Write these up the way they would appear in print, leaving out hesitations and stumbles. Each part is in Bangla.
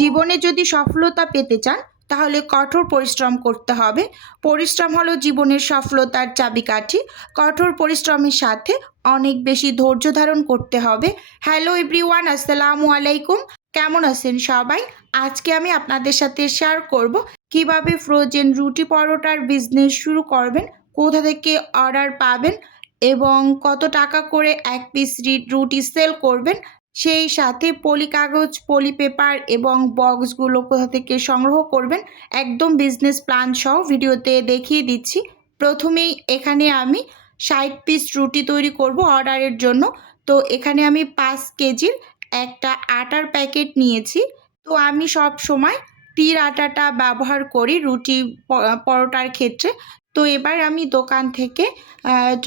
জীবনে যদি সফলতা পেতে চান তাহলে কঠোর পরিশ্রম করতে হবে। পরিশ্রম হলো জীবনের সফলতার চাবিকাঠি। কঠোর পরিশ্রমের সাথে অনেক বেশি ধৈর্য ধারণ করতে হবে। হ্যালো এভরিওয়ান, আসসালামু আলাইকুম। কেমন আছেন সবাই? আজকে আমি আপনাদের সাথে শেয়ার করব কিভাবে ফ্রোজেন রুটি পরোটার বিজনেস শুরু করবেন, কোথা থেকে অর্ডার পাবেন এবং কত টাকা করে এক পিস রুটি সেল করবেন। সেই সাথে পলি কাগজ, পলি পেপার এবং বক্সগুলো কোথা থেকে সংগ্রহ করবেন, একদম বিজনেস প্ল্যান সহ ভিডিওতে দেখিয়ে দিচ্ছি। প্রথমেই এখানে আমি 60 পিস রুটি তৈরি করব অর্ডারের জন্য। তো এখানে আমি 5 কেজির একটা আটার প্যাকেট নিয়েছি। তো আমি সব সময় তীর আটাটা ব্যবহার করি রুটি পরোটার ক্ষেত্রে। তো এবার আমি দোকান থেকে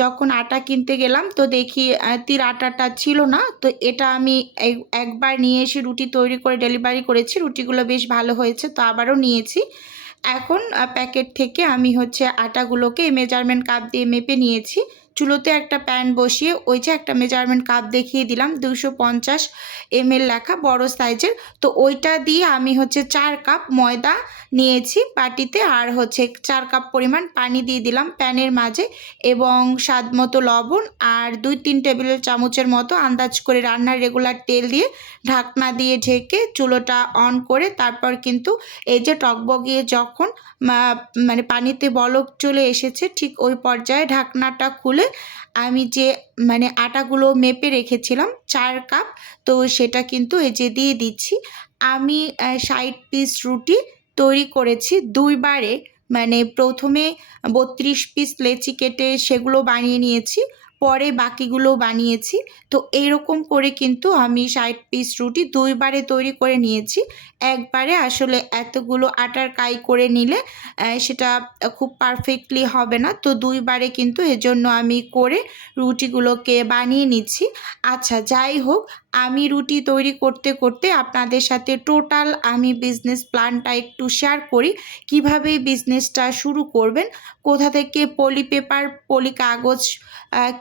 যখন আটা কিনতে গেলাম তো দেখি তীর আটাটা ছিল না। তো এটা আমি একবার নিয়ে এসে রুটি তৈরি করে ডেলিভারি করেছি। রুটিগুলো বেশ ভালো হয়েছে, তো আবারও নিয়েছি। এখন প্যাকেট থেকে আমি আটাগুলোকে মেজারমেন্ট কাপ দিয়ে মেপে নিয়েছি। চুলোতে একটা প্যান বসিয়ে ওই যে একটা মেজারমেন্ট কাপ দেখিয়ে দিলাম 250 ml লেখা বড় সাইজের। তো ওইটা দিয়ে আমি 4 কাপ ময়দা নিয়েছি বাটিতে, আর 4 কাপ পরিমাণ পানি দিয়ে দিলাম প্যানের মাঝে, এবং স্বাদ মতো লবণ আর 2-3 টেবিল চামচের মতো আন্দাজ করে রান্নার রেগুলার তেল দিয়ে ঢাকনা দিয়ে ঢেকে চুলোটা অন করে তারপর কিন্তু এই যে টকবগিয়ে যখন মানে পানিতে বলক চলে এসেছে ঠিক ওই পর্যায়ে ঢাকনাটা খুলে আমি যে আটাগুলো মেপে রেখেছিলাম 4 কাপ, তো সেটা কিন্তু এই যে দিয়ে দিচ্ছি। আমি 60 পিস রুটি তৈরি করেছি দুইবারে। প্রথমে 32 পিস লেচি কেটে সেগুলো বানিয়ে নিয়েছি, পরে বাকিগুলো বানিয়েছি। তো এইরকম করে কিন্তু আমি 60 পিস রুটি দুইবারে তৈরি করে নিয়েছি। একবারে আসলে এতগুলো আটার কাই করে নিলে সেটা খুব পারফেক্টলি হবে না। তো দুইবারে কিন্তু এজন্য আমি করে রুটিগুলোকে বানিয়ে নিচ্ছি। আচ্ছা, যাই হোক, আমি রুটি তৈরি করতে করতে আপনাদের সাথে টোটাল আমি বিজনেস প্ল্যানটা একটু শেয়ার করি। কিভাবে বিজনেসটা শুরু করবেন, কোথা থেকে পলি পেপার, পলি কাগজ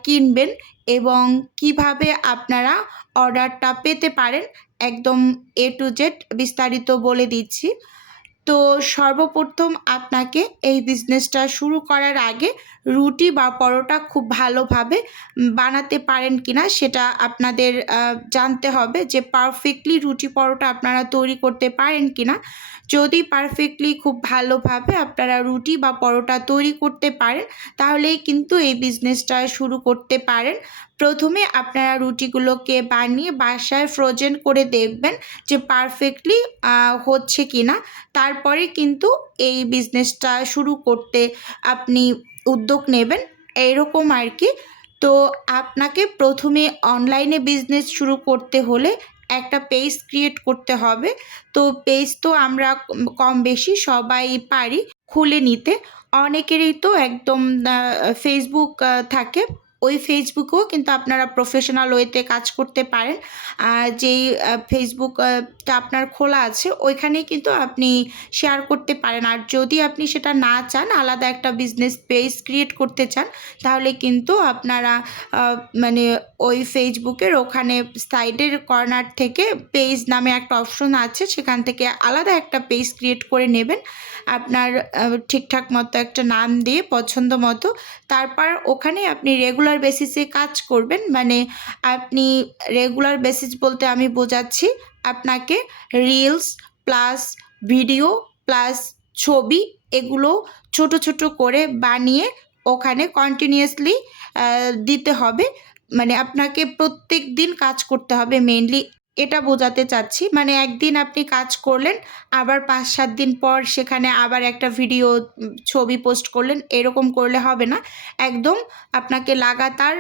কিনবেন এবং কিভাবে আপনারা অর্ডারটা পেতে পারেন, একদম A to Z বিস্তারিত বলে দিচ্ছি। তো সর্বপ্রথম আপনাকে এই বিজনেসটা শুরু করার আগে রুটি বা পরোটা খুব ভালোভাবে বানাতে পারেন কিনা সেটা আপনাদের জানতে হবে, যে পারফেক্টলি রুটি পরোটা আপনারা তৈরি করতে পারেন কিনা। যদি পারফেক্টলি খুব ভালোভাবে আপনারা রুটি বা পরোটা তৈরি করতে পারেন তাহলেই কিন্তু এই বিজনেসটা শুরু করতে পারেন। প্রথমে আপনারা রুটিগুলোকে বানিয়ে বাসায় ফ্রোজেন করে দেখবেন যে পারফেক্টলি হচ্ছে কিনা। তারপরে কিন্তু এই বিজনেসটা শুরু করতে আপনি উদ্যোগ নেবেন, এইরকম আর কি। তো আপনাকে প্রথমে অনলাইনে বিজনেস শুরু করতে হলে একটা পেজ ক্রিয়েট করতে হবে। তো পেজ তো আমরা কম বেশি সবাই পারি খুলে নিতে। অনেকেরই তো একদম ফেসবুক থাকে, ওই ফেসবুকেও কিন্তু আপনারা প্রফেশনাল ওয়েতে কাজ করতে পারেন। যেই ফেসবুকটা আপনার খোলা আছে ওইখানেই কিন্তু আপনি শেয়ার করতে পারেন। আর যদি আপনি সেটা না চান, আলাদা একটা বিজনেস পেজ ক্রিয়েট করতে চান, তাহলে কিন্তু আপনারা ওই ফেসবুকের ওখানে সাইডের কর্নার থেকে পেজ নামে একটা অপশন আছে, সেখান থেকে আলাদা একটা পেজ ক্রিয়েট করে নেবেন আপনার ঠিকঠাক মতো একটা নাম দিয়ে পছন্দ মতো। তারপর ওখানে আপনি রেগুলার বেসিসে কাজ করবেন। আপনি রেগুলার বেসিস বলতে আমি বোঝাচ্ছি আপনাকে রিলস প্লাস ভিডিও প্লাস ছবি এগুলো ছোট ছোট করে বানিয়ে ওখানে কন্টিনিউয়াসলি দিতে হবে। আপনাকে প্রত্যেক দিন কাজ করতে হবে, মেইনলি এটা বোঝাতে চাচ্ছি। একদিন আপনি কাজ করলেন, আবার 5-7 দিন পর সেখানে আবার একটা ভিডিও ছবি পোস্ট করলেন, এরকম করলে হবে না। একদম আপনাকে লাগাতার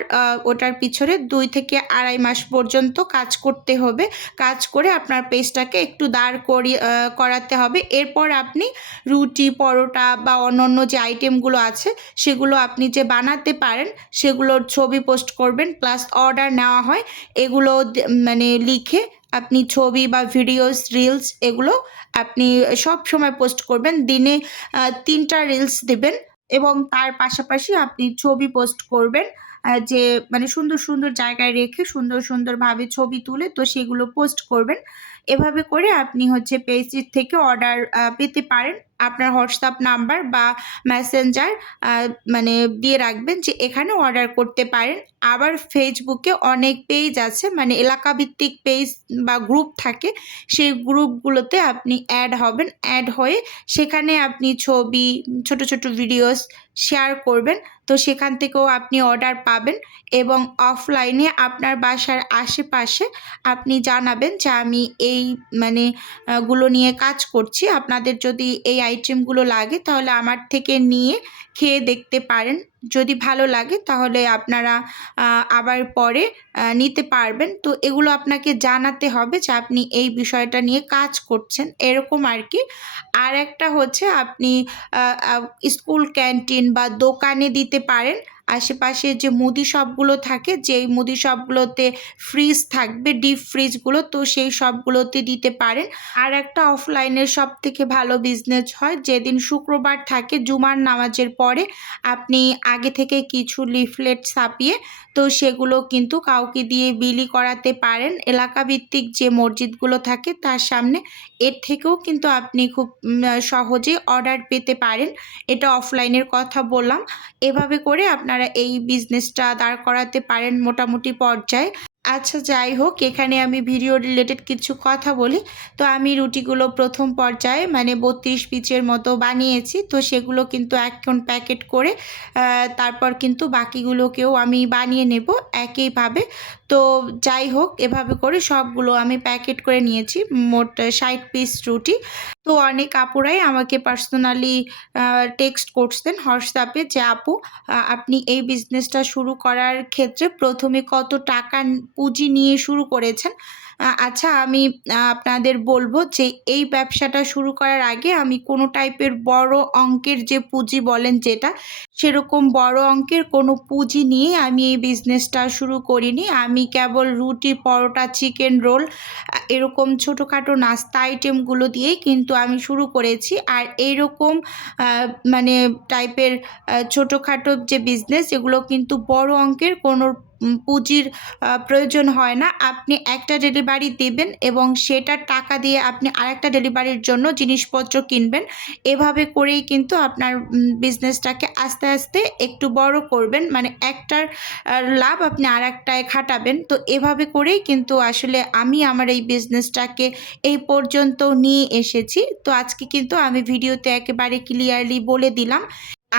ওটার পিছনে 2 থেকে 2.5 মাস পর্যন্ত কাজ করতে হবে। কাজ করে আপনার পেজটাকে একটু দাঁড় করাতে হবে। এরপর আপনি রুটি পরোটা বা অন্যান্য যে আইটেমগুলো আছে সেগুলো আপনি যে বানাতে পারেন সেগুলোর ছবি পোস্ট করবেন, প্লাস অর্ডার নেওয়া হয় এগুলো লিখে আপনি ছবি বা ভিডিওস, রিলস এগুলো আপনি সব সময় পোস্ট করবেন। দিনে 3টা রিলস দেবেন এবং তার পাশাপাশি আপনি ছবি পোস্ট করবেন, যে সুন্দর সুন্দর জায়গায় রেখে সুন্দর সুন্দরভাবে ছবি তুলে তো সেগুলো পোস্ট করবেন। এভাবে করে আপনি হচ্ছে পেজটির থেকে অর্ডার পেতে পারেন। আপনার হোয়াটসঅ্যাপ নাম্বার বা মেসেঞ্জার মানে দিয়ে রাখবেন যে এখানে অর্ডার করতে পারেন। আবার ফেসবুকে অনেক পেজ আছে, মানে এলাকাভিত্তিক পেজ বা গ্রুপ থাকে, সেই গ্রুপগুলোতে আপনি অ্যাড হবেন। অ্যাড হয়ে সেখানে আপনি ছবি, ছোট ছোট ভিডিওস শেয়ার করবেন। তো সেখান থেকেও আপনি অর্ডার পাবেন এবং অফলাইনে আপনার বাসার আশেপাশে আপনি জানাবেন যে আমি এই মানে গুলো নিয়ে কাজ করছি। আপনাদের যদি এই আইটেমগুলো লাগে তাহলে আমার থেকে নিয়ে খেয়ে দেখতে পারেন। যদি ভালো লাগে তাহলে আপনারা আবার পরে নিতে পারবেন। তো এগুলো আপনাকে জানাতে হবে যে আপনি এই বিষয়টা নিয়ে কাজ করছেন, এরকম আর কি। আর একটা হচ্ছে আপনি স্কুল ক্যান্টিন বা দোকানে দিতে পারেন। আশেপাশে যে মুদি শপগুলো থাকে, যেই মুদি শপগুলোতে ফ্রিজ থাকবে, ডিপ ফ্রিজগুলো, তো সেই শপগুলোতে দিতে পারেন। আর একটা অফলাইনের সবথেকে ভালো বিজনেস হয় যেদিন শুক্রবার থাকে, জুমার নামাজের পরে আপনি আগে থেকে কিছু লিফলেট ছাপিয়ে তো সেগুলো কিন্তু কাউকে দিয়ে বিলি করাতে পারেন। এলাকাভিত্তিক যে মসজিদগুলো থাকে তার সামনে, এর থেকেও কিন্তু আপনি খুব সহজেই অর্ডার পেতে পারেন। এটা অফলাইনের কথা বললাম। এভাবে করে আপনারা এই বিজনেসটা দাঁড় করাতে পারেন মোটামুটি পর্যায়ে। আচ্ছা, যাই হোক, এখানে আমি ভিডিও রিলেটেড কিছু কথা বলি। তো আমি রুটিগুলো প্রথম পর্যায়ে মানে 32 পিচের মতো বানিয়েছি। তো সেগুলো কিন্তু এখন প্যাকেট করে তারপর কিন্তু বাকিগুলোকেও আমি বানিয়ে নেব একইভাবে। তো যাই হোক, এভাবে করে সবগুলো আমি প্যাকেট করে নিয়েছি, মোট 60 পিস রুটি। তো অনেক আপুরাই আমাকে পার্সোনালি টেক্সট করছেন হোয়াটসঅ্যাপে যে আপু, আপনি এই বিজনেসটা শুরু করার ক্ষেত্রে প্রথমে কত টাকা পুঁজি নিয়ে শুরু করেছেন। আচ্ছা, আমি আপনাদের বলবো যে এই ব্যবসাটা শুরু করার আগে আমি কোনো টাইপের বড় অঙ্কের যে পুঁজি বলেন যেটা, সেরকম বড় অঙ্কের কোনো পুঁজি নিয়ে আমি এই বিজনেসটা শুরু করিনি। আমি কেবল রুটি, পরোটা, চিকেন রোল এরকম ছোটোখাটো নাস্তা আইটেমগুলো দিয়েই কিন্তু আমি শুরু করেছি। আর এইরকম মানে টাইপের ছোটোখাটো যে বিজনেস, এগুলো কিন্তু বড় অঙ্কের কোনো পুঁজির প্রয়োজন হয় না। আপনি একটা ডেলিভারি দেবেন এবং সেটার টাকা দিয়ে আপনি আরেকটা ডেলিভারির জন্য জিনিসপত্র কিনবেন। এভাবে করেই কিন্তু আপনার বিজনেসটাকে আস্তে আস্তে একটু বড় করবেন, মানে একটার লাভ আপনি আরেকটায় খাটাবেন। তো এভাবে করেই কিন্তু আসলে আমি আমার এই বিজনেসটাকে এই পর্যন্ত নিয়ে এসেছি। তো আজকে কিন্তু আমি ভিডিওতে একেবারে ক্লিয়ারলি বলে দিলাম।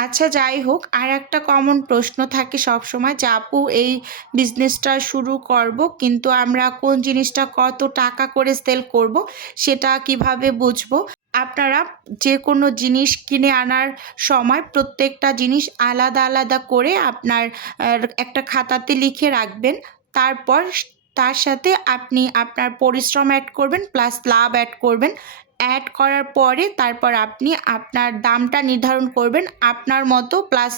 আচ্ছা, যাই হোক, আর একটা কমন প্রশ্ন থাকে সবসময় যে আপু এই বিজনেসটা শুরু করব, কিন্তু আমরা কোন জিনিসটা কত টাকা করে সেল করব সেটা কিভাবে বুঝবো। আপনারা যে কোনো জিনিস কিনে আনার সময় প্রত্যেকটা জিনিস আলাদা আলাদা করে আপনার একটা খাতাতে লিখে রাখবেন। তারপর তার সাথে আপনি আপনার পরিশ্রম অ্যাড করবেন, প্লাস লাভ অ্যাড করবেন। অ্যাড করার পরে তারপর আপনি আপনার দামটা নির্ধারণ করবেন আপনার মতো, প্লাস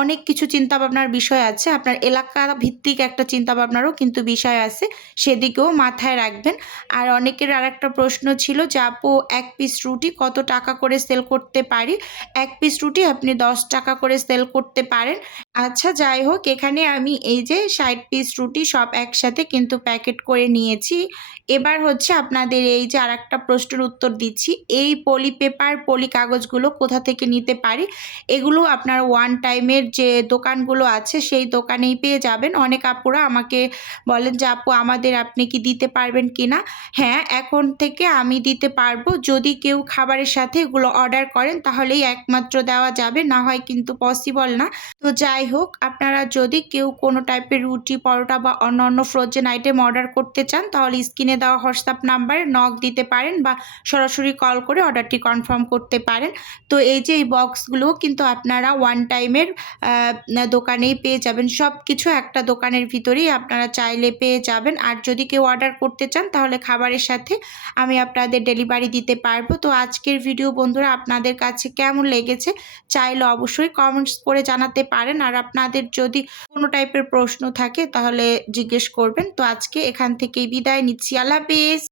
অনেক কিছু চিন্তাভাবনার বিষয় আছে। আপনার এলাকা ভিত্তিক একটা চিন্তাভাবনারও কিন্তু বিষয় আছে, সেদিকেও মাথায় রাখবেন। আর অনেকের আরেকটা প্রশ্ন ছিল যে আপু, এক পিস রুটি কত টাকা করে সেল করতে পারি। এক পিস রুটি আপনি 10 টাকা করে সেল করতে পারেন। আচ্ছা, যাই হোক, এখানে আমি এই যে 60 পিস রুটি সব একসাথে কিন্তু প্যাকেট করে নিয়েছি। এবার হচ্ছে আপনাদের এই যে আরেকটা প্রশ্নের উত্তর দিচ্ছি, এই পলি পেপার, পলি কাগজগুলো কোথা থেকে নিতে পারি। এগুলো আপনার ওয়ান টাইমের যে দোকানগুলো আছে সেই দোকানেই পেয়ে যাবেন। অনেক আপুরা আমাকে বলেন যে আপু, আমাদের আপনি কি দিতে পারবেন কি না। হ্যাঁ, এখন থেকে আমি দিতে পারবো। যদি কেউ খাবারের সাথে এগুলো অর্ডার করেন তাহলেই একমাত্র দেওয়া যাবে, না হয় কিন্তু পসিবল না। তো যাই হোক, আপনারা যদি কেউ কোনো টাইপের রুটি, পরোটা বা অন্যান্য ফ্রোজেন আইটেম অর্ডার করতে চান তাহলে স্ক্রিনে দেওয়া হোয়াটসঅ্যাপ নাম্বারে নক দিতে পারেন বা সরাসরি কল করে অর্ডারটি কনফার্ম করতে পারেন। তো এই যে এই বক্সগুলোও কিন্তু আপনারা ওয়ান টাইমের দোকানেই পেয়ে যাবেন। সব কিছু একটা দোকানের ভিতরেই আপনারা চাইলে পেয়ে যাবেন। আর যদি কেউ অর্ডার করতে চান তাহলে খাবারের সাথে আমি আপনাদের ডেলিভারি দিতে পারবো। তো আজকের ভিডিও বন্ধুরা আপনাদের কাছে কেমন লেগেছে চাইলে অবশ্যই কমেন্টস করে জানাতে পারেন। আর আপনাদের যদি কোনো টাইপের প্রশ্ন থাকে তাহলে জিজ্ঞেস করবেন। তো আজকে এখান থেকেই বিদায় নিচ্ছি। আল্লাহ হাফেজ।